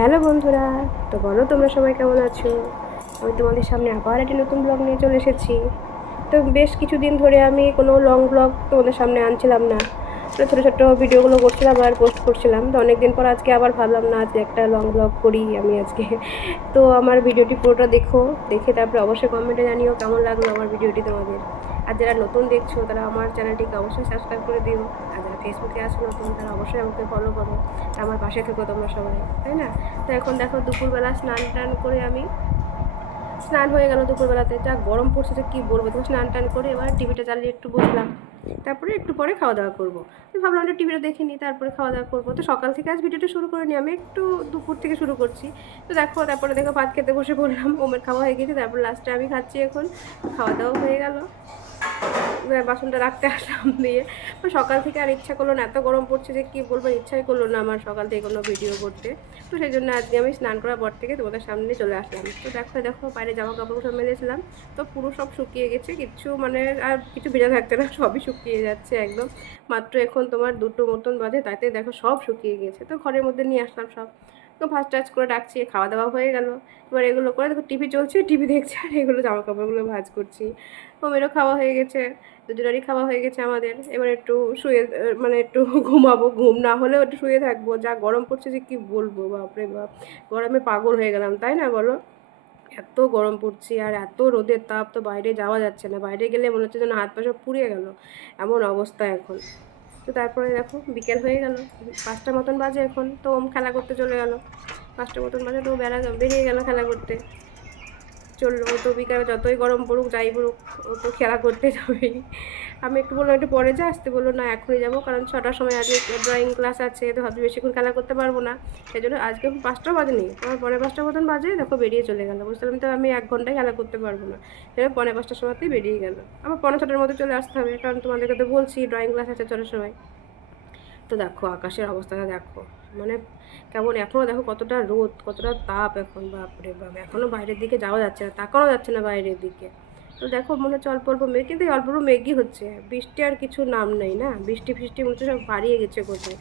Hello বন্ধুরা, তো বলো তোমরা সবাই কেমন আছো? আমি তোমাদের সামনে আবার একটি নতুন ব্লগ নিয়ে চলে এসেছি। তো বেশ কিছুদিন ধরে আমি কোনো লং ব্লগ তোমাদের সামনে আনছিলাম না। ছোটো ছোটো ভিডিওগুলো করছিলাম আর পোস্ট করছিলাম। তো অনেক দিন পর আজকে আবার ভাবলাম, না আজকে একটা লং ব্লগ করি আমি আজকে। তো আমার ভিডিওটি পুরোটা দেখো, দেখে তারপরে অবশ্যই কমেন্টে জানিও কেমন লাগল আমার ভিডিওটি তোমাদের। আর যারা নতুন দেখছ, তারা আমার চ্যানেলটিকে অবশ্যই সাবস্ক্রাইব করে দিও। আর যারা ফেসবুকে আছো নতুন, তারা অবশ্যই আমাকে ফলো করো। তা আমার পাশে থেকো তোমরা সবাই, তাই না? তো এখন দেখো দুপুরবেলা স্নান টান করে আমি স্নান হয়ে গেল দুপুরবেলাতে। যা গরম পড়ছে যে কী বলব? তো স্নান টান করে এবার টিভিটা চালিয়ে একটু বসলাম। তারপরে একটু পরে খাওয়া দাওয়া করব। তো ভাবলাম একটু টিভিটা দেখে নিই, তারপরে খাওয়া দাওয়া করব। তো সকাল থেকে আজ ভিডিওটা শুরু করে আমি একটু দুপুর থেকে শুরু করছি। তো দেখো, তারপরে দেখো ভাত খেতে বসে পড়লাম, ওমের খাওয়া হয়ে গেছে। তারপর লাস্টে আমি খাচ্ছি এখন। খাওয়া দাওয়া হয়ে গেল। বাসনটা রাখতে আসলাম দিয়ে। সকাল থেকে আর ইচ্ছা করল না, এত গরম পড়ছে যে কী বলব, ইচ্ছাই করল না আমার সকাল থেকে কোনো ভিডিও করতে। তো সেই জন্য আজকে আমি স্নান করার পর থেকে তোমাদের সামনে চলে আসলাম। তো দেখো দেখো, বাইরে জামা কাপড় সব মেলেছিলাম। তো পুরো সব শুকিয়ে গেছে, কিছু মানে আর কিছু ভেজা থাকছে না, সবই শুকিয়ে যাচ্ছে একদম। মাত্র এখন তোমার দুটো মতন বাজে, তাতে দেখো সব শুকিয়ে গেছে। তো ঘরের মধ্যে নিয়ে আসলাম সব। তো ফার্স্ট টাচ করে ডাকছি খাওয়া দাওয়া হয়ে গেল। এবার এগুলো করে দেখো টিভি চলছে টিভি দেখছে আর এগুলো জামা কাপড়গুলো ভাজ করছি। ওমেরও খাওয়া হয়ে গেছে, দুজনেরই খাওয়া হয়ে গেছে আমাদের। এবার একটু শুয়ে মানে একটু ঘুমাবো, ঘুম না হলেও একটু শুয়ে থাকব। যা গরম পড়ছে যে কী বলব, বাপরে বাপ। গরমে পাগল হয়ে গেলাম, তাই না বলো? এত গরম পড়ছে আর এত রোদের তাপ তো বাইরে যাওয়া যাচ্ছে না। বাইরে গেলে মনে হচ্ছে যেন হাত পা সব পুড়িয়ে গেল। এমন অবস্থা এখন। তো তারপরে দেখো বিকেল হয়ে গেল, পাঁচটা মতন বাজে এখন, তো ওম খেলা করতে চলে গেল। পাঁচটা মতন বাজে তো বেড়া বেরিয়ে গেল খেলা করতে। চলল তো বিকালে যতই গরম পড়ুক, যাই পড়ুক ও তো খেলা করতে যাবেই। আমি একটু বললাম, একটু পরে যা? আসতে বলল, না, এখনই যাব, কারণ ছটার সময় আজকে ড্রয়িং ক্লাস আছে, তো ভাবছি বেশিক্ষণ খেলা করতে পারব না। সেই জন্য আজকে পাঁচটা বাজেনি, তোমার পরে পাঁচটা মতন বাজে, দেখো বেরিয়ে চলে গেলো। বুঝলাম তো আমি এক ঘন্টায় খেলা করতে পারব না। সেটা পনেরো পাঁচটার সময়তেই বেরিয়ে গেল। আবার পনেরো ছটার মধ্যে চলে আসতে হবে, কারণ তোমাদেরকে তো বলছি ড্রয়িং ক্লাস আছে ছটার সময়। তো দেখো, আকাশের অবস্থাটা দেখো। মানে কেমন এখনও দেখো কতটা রোদ, কতটা তাপ এখন, বাপরে বাপ। এখনও বাইরের দিকে যাওয়া যাচ্ছে না, তাকানো যাচ্ছে না বাইরের দিকে। তো দেখো, মনে হচ্ছে অল্প অল্প মেঘ, কিন্তু অল্প অল্প মেঘই হচ্ছে। বৃষ্টি আর কিছু নাম নেই না? বৃষ্টি ফিষ্টি মনে হচ্ছে সব হারিয়ে গেছে কোথায়।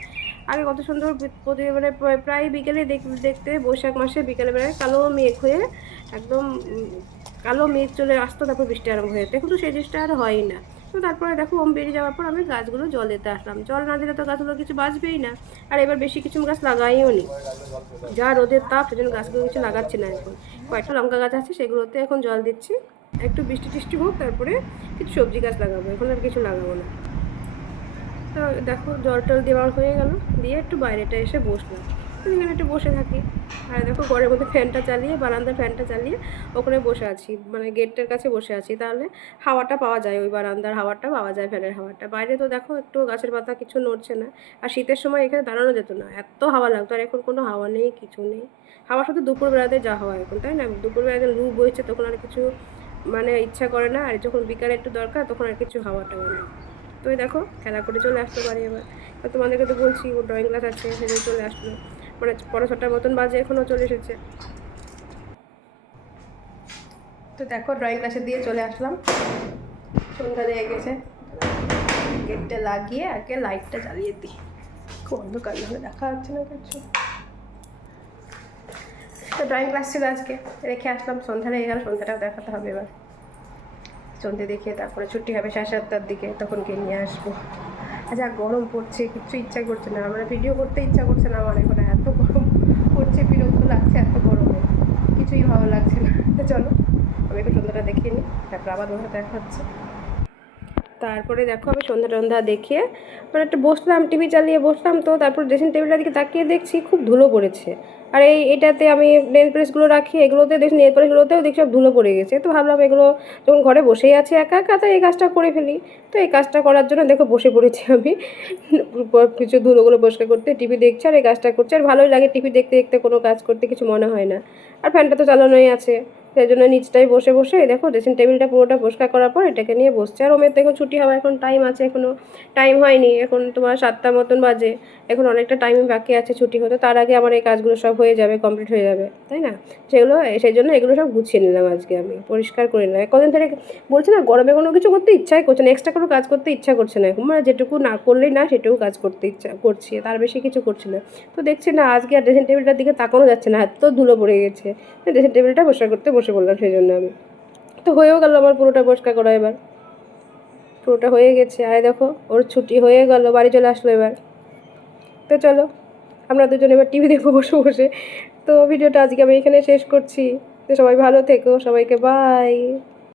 আগে কত সুন্দর প্রতি মানে প্রায়- বিকেলে দেখ- দেখতে বৈশাখ মাসে বিকেলে বেলায় কালো মেঘ হয়ে একদম কালো মেঘ চলে আসতো, তারপর বৃষ্টি আরম্ভ হয়ে যেত। এখন তো সেই জিনিসটা আর হয় না। তো তারপরে দেখো ওম বেরিয়ে যাওয়ার পর আমি গাছগুলো জল দিতে আসলাম। জল না দিলে তো গাছগুলো কিছু বাঁচবেই না। আর এবার বেশি কিছু গাছ লাগাইও নি। যা রোদের তাপ সেজন্য গাছগুলো কিছু লাগাচ্ছি না এখন। কয়েকটা লঙ্কা গাছ আছে, সেগুলোতে এখন জল দিচ্ছি। একটু বৃষ্টি টিষ্টি হোক, তারপরে কিছু সবজি গাছ লাগাবো। এখন আর কিছু লাগাবো না। তো দেখো জল টল দেওয়ার হয়ে গেল। দিয়ে একটু বাইরেটা এসে বসলাম। এখানে একটু বসে থাকি। আর দেখো ঘরের মধ্যে ফ্যানটা চালিয়ে বারান্দার ফ্যানটা চালিয়ে ওখানে বসে আছি। মানে গেটটার কাছে বসে আছি। তাহলে হাওয়াটা পাওয়া যায়, ওই বারান্দার হাওয়াটা পাওয়া যায়, ফ্যানের হাওয়াটা। বাইরে তো দেখো একটু গাছের পাতা কিছু নড়ছে না। আর শীতের সময় এখানে দাঁড়ানো যেত না। এত হাওয়া লাগতো। আর এখন কোনো হাওয়া নেই, কিছু নেই। হাওয়া শুধু দুপুরবেলাতে যা হাওয়া এখন, তাই না? দুপুরবেলাতে লু বইছে, তখন আর কিছু মানে ইচ্ছা করে না। আর যখন বিকালে একটু দরকার, তখন আর কিছু হাওয়া টাওয়া নেই। তো দেখো, খেলা করে চলে আসতে পারি এবার। তোমাদেরকে তো বলছি, ও ড্রয়িং ক্লাস আছে, সেজন্য চলে আসলো। মানে পরে ছটার মতন বাজে, এখনও চলে এসেছে। তো দেখো ড্রয়িং ক্লাসে দিয়ে চলে আসলাম। সন্ধ্যা দিয়ে গেছে। গেটটা লাগিয়ে আগে লাইটটা জ্বালিয়ে দিই। খুব অন্ধকার নাহলে দেখা যাচ্ছে না কিছু। তো ড্রয়িং ক্লাস ছিল আজকে। রেখে আসলাম, সন্ধ্যা লেগে গেল, সন্ধ্যাটাও দেখাতে হবে এবার। সন্ধ্যে দেখে তারপরে ছুটি হবে, সাড়ে সাতটার দিকে, তখন গিয়ে নিয়ে আসব। আচ্ছা গরম পড়ছে, কিচ্ছু ইচ্ছা করছে না। আমার ভিডিও করতে ইচ্ছা করছে না আমার এখন এত গরম পড়ছে, বিরক্ত লাগছে, এত গরমে। কিছুই ভালো লাগছে না। চলো, আমি একটু সন্ধ্যাটা দেখিয়ে নিই, তারপর আবার তোমার দেখা হচ্ছে। তারপরে দেখো আমি সন্ধ্যা টন্ধা দেখিয়ে মানে একটা বসলাম টিভি চালিয়ে বসলাম তো তারপর ড্রেসিং টেবিলটার দিকে তাকিয়ে দেখছি খুব ধুলো পড়েছে। আর এই এটাতে আমি নেল প্রেসগুলো রাখি, এগুলোতে দেখছি নেল প্রেসগুলোতেও দেখছি সব ধুলো পড়ে গেছে। তো ভাবলাম এগুলো যখন ঘরে বসেই আছে একা একা, তাই এই কাজটা করে ফেলি। তো এই কাজটা করার জন্য দেখো বসে পড়েছি আমি। কিছু ধুলোগুলো পরিষ্কার করতে টিভি দেখছি আর এই কাজটা করছি। আর ভালোই লাগে টিভি দেখতে দেখতে কোনো কাজ করতে, কিছু মনে হয় না। আর ফ্যানটা তো চালানোই আছে। সেই জন্য নিচটাই বসে বসে দেখো ড্রেসিং টেবিলটা পুরোটা পরিষ্কার করার পর এটাকে নিয়ে বসছে। আর ওমের তো এখন ছুটি হওয়ার এখন টাইম আছে এখনও টাইম হয়নি। এখন তোমার সাতটা মতন বাজে, এখন অনেকটা টাইম বাকি আছে ছুটি হতে। তার আগে আমার এই কাজগুলো সব হয়ে যাবে কমপ্লিট হয়ে যাবে, তাই না? সেগুলো, সেই জন্য এগুলো সব গুছিয়ে নিলাম আজকে আমি, পরিষ্কার করে নিলাম। কদিন ধরে বলছে না, গরমে কোনো কিছু করতে ইচ্ছাই করছে না এক্সট্রা কোনো কাজ করতে ইচ্ছা করছে না। এখন মানে যেটুকু না করলেই না, সেটুকু কাজ করতে ইচ্ছা করছি, তার বেশি কিছু করছি না। তো দেখছি না, আজকে আর ড্রেসিং টেবিলটার দিকে তাকানো যাচ্ছে না এত ধুলো পড়ে গেছে। ড্রেসিং টেবিলটা পরিষ্কার করতে বসে পড়লাম সেই জন্য আমি। তো হয়েও গেল আমার পুরোটা পরিষ্কার করা এবার। পুরোটা হয়ে গেছে। আরে দেখো, ওর ছুটি হয়ে গেল, বাড়ি চলে আসলো এবার। তো চলো, আমরা দুজন এবার টিভি দেখব বসে বসে। তো ভিডিওটা আজকে আমি এখানে শেষ করছি। তো সবাই ভালো থেকো, সবাইকে বাই